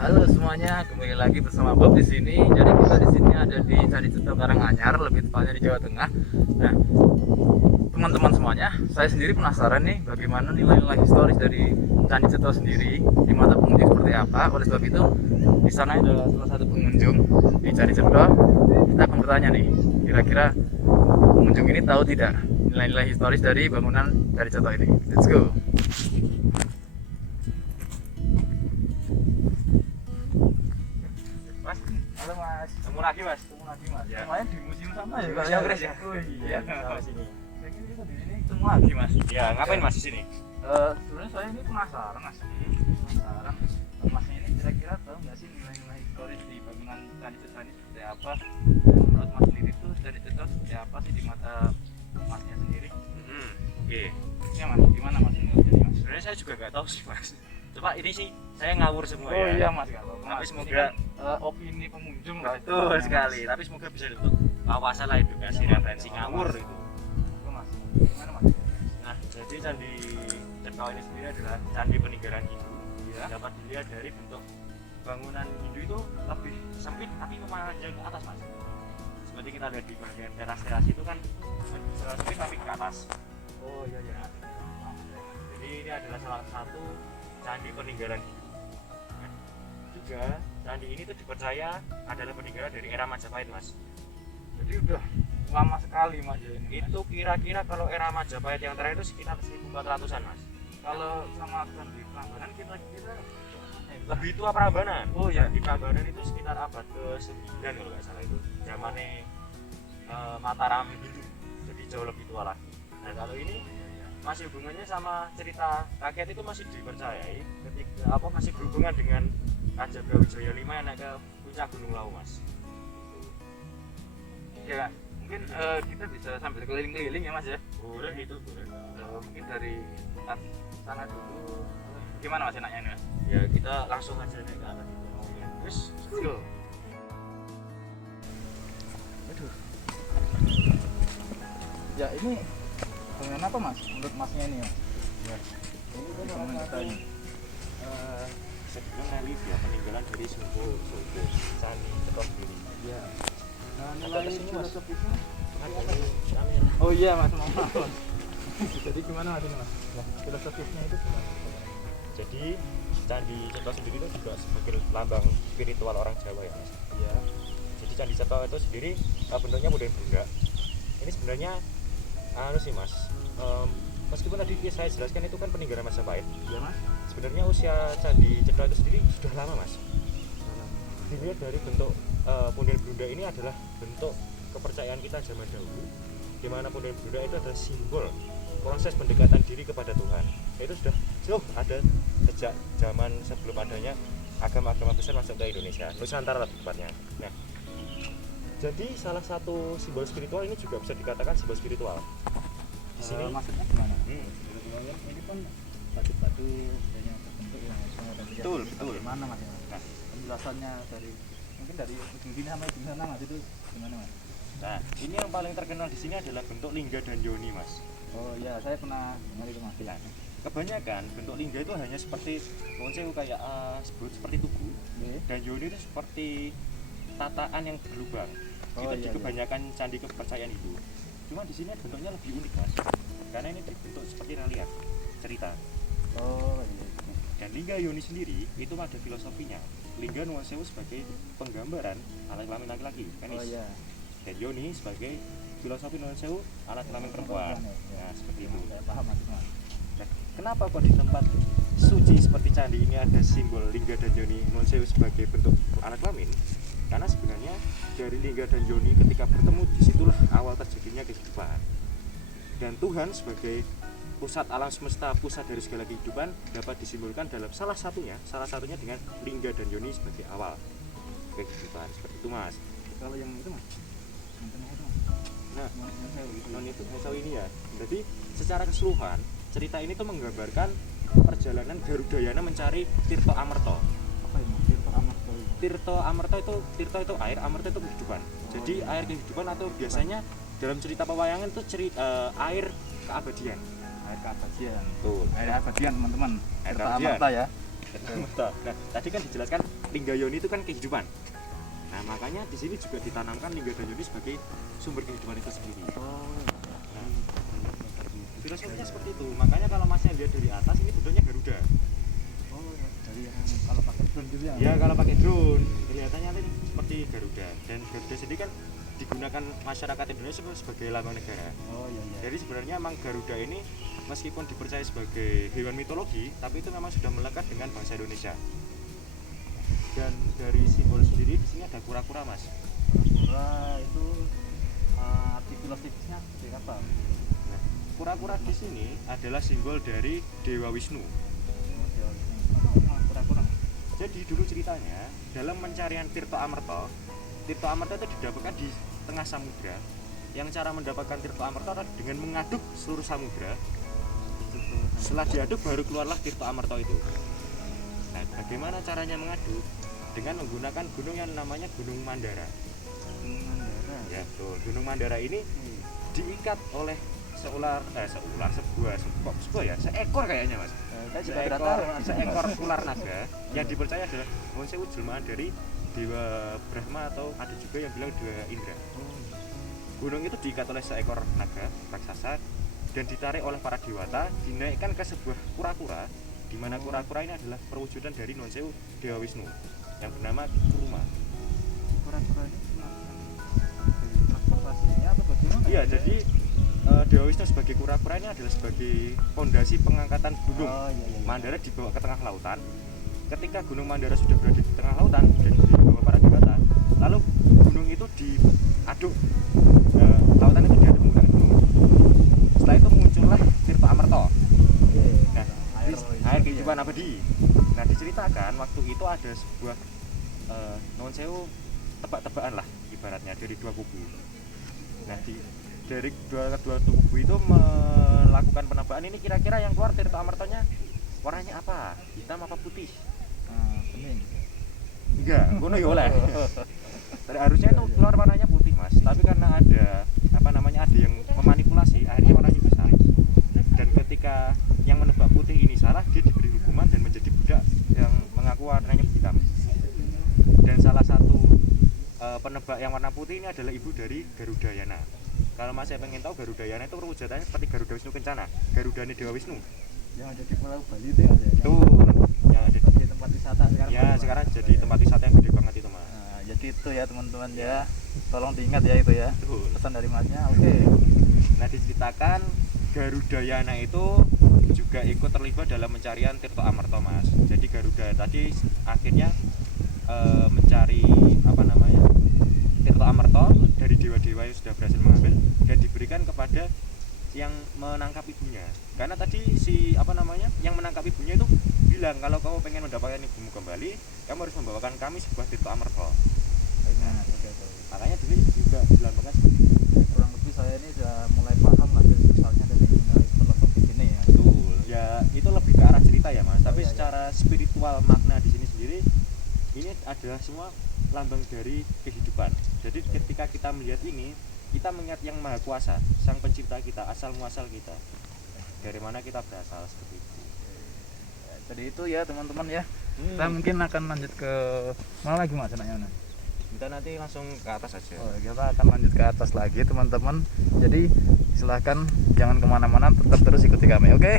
Halo semuanya, kembali lagi bersama Bob di sini. Jadi kita di sini ada di Candi Ceto Karanganyar, lebih tepatnya di Jawa Tengah. Nah, teman-teman semuanya, saya sendiri penasaran nih bagaimana nilai-nilai historis dari Candi Ceto sendiri di mata pengunjung seperti apa. Oleh sebab itu, di sana ada salah satu pengunjung di Candi Ceto. Kita akan bertanya nih, kira-kira pengunjung ini tahu tidak nilai-nilai historis dari bangunan Candi Ceto ini. Let's go. Mas, halo Mas. Ketemu lagi mas. Ketemu lagi Mas. Ya. Kemarin di museum sama ya? Di Kak? Museum Kris ya? Oh iya. Sama sini. Saya kira kita di sini ketemu lagi Mas. Ya, ngapain mas di sini? Sebenarnya saya ini penasaran Mas. Penasaran. Masnya ini kira-kira tahu nggak sih nilai-nilai historis di bangunan Candi Ceto ini seperti apa? Dan menurut Mas sendiri tuh Candi Ceto seperti apa sih di mata Masnya sendiri? Oke. Ya Mas, gimana Mas ini jadi Mas? Sebenarnya saya juga nggak tahu sih mas. Coba ini sih saya ngawur semua Oh ya. iya Mas, nggak apa-apa, Tapi Mas. semoga- Ini kan, opini pengunjung lah itu. Betul sekali. Tapi semoga bisa untuk wawasan lah edukasi referensi ngawur itu. Itu Mas. Gimana Mas? Nah, jadi candi Ceto ini sendiri adalah candi peninggalan Hindu. Iya. Dapat dilihat dari bentuk bangunan Hindu itu lebih sempit tapi memanjang ke atas mas. Seperti kita lihat di bagian teras-teras itu kan sempit tapi ke atas. Oh iya iya. Jadi ini adalah salah satu candi peninggalan Hindu. Nah, juga candi ini tuh dipercaya adalah peninggalan dari era Majapahit mas. Jadi udah lama sekali Mas ya ini. Mas. Itu kira-kira kalau era Majapahit yang terakhir itu sekitar 1400-an mas. Kalau sama Candi Prambanan kira-kira Lebih tua Prambanan. Oh iya. Di Prambanan itu sekitar abad ke-9 kalau nggak salah itu. Zamannya Mataram Hindu. Jadi jauh lebih tua lagi. Nah kalau ini masih hubungannya sama cerita rakyat itu masih dipercayai ketika masih berhubungan dengan Raja Brawijaya V yang naik ke puncak Gunung Lawu mas. Ya, mungkin kita bisa sambil keliling-keliling ya Mas ya. Boleh gitu boleh. Mungkin dari tempat sana dulu. Gimana Mas enaknya ini Mas? Ya kita langsung aja naik ke atas itu. Terus Let's go. Aduh. Ya ini bangunan apa Mas? Menurut Masnya ini ya? ya, Ini bangunan kita ini. sebelum relief ya peninggalan dari Sumbo Sogo Candi Ceto sendiri. Iya. Nah, Agak nilai kesini, Mas. filosofisnya Ada ini kamera. Oh iya Mas, maaf. Jadi gimana Mas ini Mas? Ya, filosofisnya itu gimana? Jadi Candi Ceto sendiri itu juga sebagai lambang spiritual orang Jawa ya mas. Iya. Jadi Candi Ceto itu sendiri bentuknya model benda. Ini sebenarnya sih mas. Meskipun tadi saya jelaskan itu kan peninggalan Majapahit. Iya Mas. Sebenarnya usia Candi Ceto itu sendiri sudah lama mas. Dilihat dari bentuk punden Brunda ini adalah bentuk kepercayaan kita zaman dahulu, di mana punden Brunda itu adalah simbol proses pendekatan diri kepada Tuhan. Itu sudah jauh ada sejak zaman sebelum adanya agama-agama besar masuk ke Indonesia, Nusantara lebih tepatnya. Nah, jadi salah satu simbol spiritual ini juga bisa dikatakan simbol spiritual. Di sini, Maksudnya gimana? Sebetulnya ini kan batu-batu yang terbentuk yang semua tadi. Betul, betul. Gimana Mas? Nah. Penjelasannya dari mungkin dari ujung sini sampai ujung sana Mas itu gimana Mas? nah ini yang paling terkenal di sini adalah bentuk lingga dan yoni mas. Oh iya, saya pernah dengar itu Mas. Nah, kebanyakan bentuk lingga itu hanya seperti kayak sebut seperti tugu, Oke. dan yoni itu seperti tataan yang berlubang. Oh, Itu iya, di kebanyakan candi kepercayaan itu. Cuma di sini bentuknya lebih unik mas, karena ini dibentuk seperti relief cerita. Oh iya. Dan lingga yoni sendiri itu ada filosofinya. Lingga nuwun sewu sebagai penggambaran alat kelamin laki-laki, penis. Oh iya. Dan yoni sebagai filosofi nuwun sewu alat kelamin perempuan. Ya. Nah seperti itu. Saya paham Mas. Nah, kenapa kok di tempat suci seperti candi ini ada simbol lingga dan yoni nuwun sewu sebagai bentuk alat kelamin? Karena sebenarnya dari lingga dan yoni ketika bertemu disitulah awal terjadinya kehidupan. Dan Tuhan sebagai pusat alam semesta, pusat dari segala kehidupan dapat disimbolkan dalam salah satunya dengan lingga dan yoni sebagai awal kehidupan. Seperti itu mas. Kalau yang itu Mas, yang tengah itu Mas. Nah, Yang saya gitu. non itu Hesau ini ya. Jadi secara keseluruhan cerita ini tuh menggambarkan perjalanan Garudayana mencari Tirto Amerta. Apa ya Mas? Tirta Amarta itu. Tirto Amerta itu Tirto itu air, Amerta itu kehidupan. Jadi air kehidupan atau biasanya dalam cerita pewayangan itu air keabadian. Air keabadian. Tuh. Air keabadian teman-teman. Air Tirta keabadian. Amarta ya. Betul. Nah, tadi kan dijelaskan Linggayoni itu kan kehidupan. Nah, makanya di sini juga ditanamkan Linggayoni sebagai sumber kehidupan itu sendiri. Nah, filosofinya seperti itu. Makanya kalau masnya lihat dari atas ini bentuknya Garuda. Dari yang kalau pakai drone gitu ya. Ya, kalau pakai drone kelihatannya ini seperti Garuda. Dan Garuda sendiri kan digunakan masyarakat Indonesia sebagai lambang negara. Oh iya iya. Jadi sebenarnya emang Garuda ini meskipun dipercaya sebagai hewan mitologi, tapi itu memang sudah melekat dengan bangsa Indonesia. Dan dari simbol sendiri di sini ada kura-kura, Mas. Kura-kura itu arti filosofisnya seperti apa? Nah, kura-kura di sini adalah simbol dari Dewa Wisnu. Oh, Dewa Wisnu. Kenapa kura-kura? Jadi dulu ceritanya dalam pencarian Tirto Amerta itu didapatkan di tengah samudra. Yang cara mendapatkan Tirto Amerta adalah dengan mengaduk seluruh samudra. Setelah diaduk baru keluarlah Tirto Amerta itu. Nah, bagaimana caranya mengaduk? Dengan menggunakan gunung yang namanya Gunung Mandara. Mandara. Ya, betul. Gunung Mandara ini diikat oleh seekor kayaknya, Mas. Saya juga tidak tahu. Seekor ular naga yang dipercaya adalah Monsewu jelmaan dari Dewa Brahma, atau ada juga yang bilang Dewa Indra. Gunung itu diikat oleh seekor naga raksasa dan ditarik oleh para dewata, dinaikkan ke sebuah kura-kura, di mana kura-kura ini adalah perwujudan dari Nonsewu Dewa Wisnu yang bernama Kuruma. Kura-kura ini transportasinya apa bagaimana? Iya, jadi Dewa Wisnu sebagai kura-kura ini adalah sebagai fondasi pengangkatan gunung. Oh iya iya. Mandara dibawa ke tengah lautan. Ketika Gunung Mandara sudah berada di tengah lautan dan dibawa para dewata, lalu gunung itu diaduk. Lautan itu diaduk menggunakan gunung. Setelah itu muncullah Tirto Amerta. Nah, air kehidupan abadi. Nah, diceritakan waktu itu ada sebuah nuwun sewu tebak-tebakan lah ibaratnya dari dua kubu. Nah, dari dua kubu itu melakukan penebakan, ini kira-kira yang keluar Tirto Amertanya warnanya apa? Hitam apa putih? Bening. Enggak, ngono ya oleh. Harusnya itu keluar warnanya putih, Mas. Tapi karena ada ada yang memanipulasi, akhirnya warnanya besar. Dan ketika yang menebak putih ini salah, dia diberi hukuman dan menjadi budak yang mengaku warnanya hitam. Dan salah satu penebak yang warna putih ini adalah ibu dari Garudayana. Kalau Mas saya pengen tahu, Garudayana itu perwujudannya seperti Garuda Wisnu Kencana, Garudane Dewa Wisnu. Yang ada di Pulau Bali itu ya? Betul. Yang ada di tempat wisata sekarang. Ya, sekarang jadi tempat wisata yang gede banget itu, Mas. Nah, jadi itu ya teman-teman ya. Tolong diingat ya itu ya. Betul. Pesan dari Masnya. Oke. Nah, diceritakan Garudayana itu juga ikut terlibat dalam pencarian Tirto Amerta, Mas. Jadi Garuda tadi akhirnya mencari Tirto Amerta dari dewa-dewa yang sudah berhasil mengambil dan diberikan kepada yang menangkap ibunya. Karena tadi yang menangkap ibunya itu bilang, kalau kamu pengen mendapatkan ibumu kembali, kamu harus membawakan kami sebuah Tirto Amerta. Nah, makanya dulu juga dilambangkan seperti itu. Kurang lebih saya ini sudah mulai paham lah misalnya dari filosofi ini ya. Betul. Ya, itu lebih ke arah cerita ya, Mas. Tapi ya, secara spiritual makna di sini sendiri ini adalah semua lambang dari kehidupan. Jadi ketika kita melihat ini, kita mengingat yang Maha Kuasa, Sang Pencipta kita, asal muasal kita. Dari mana kita berasal, seperti itu. Ya, jadi itu ya teman-teman ya. Kita mungkin akan lanjut ke mana lagi Mas enaknya? Kita nanti langsung ke atas aja. Oh, kita akan lanjut ke atas lagi teman-teman. Jadi silahkan jangan kemana-mana, tetap terus ikuti kami, oke?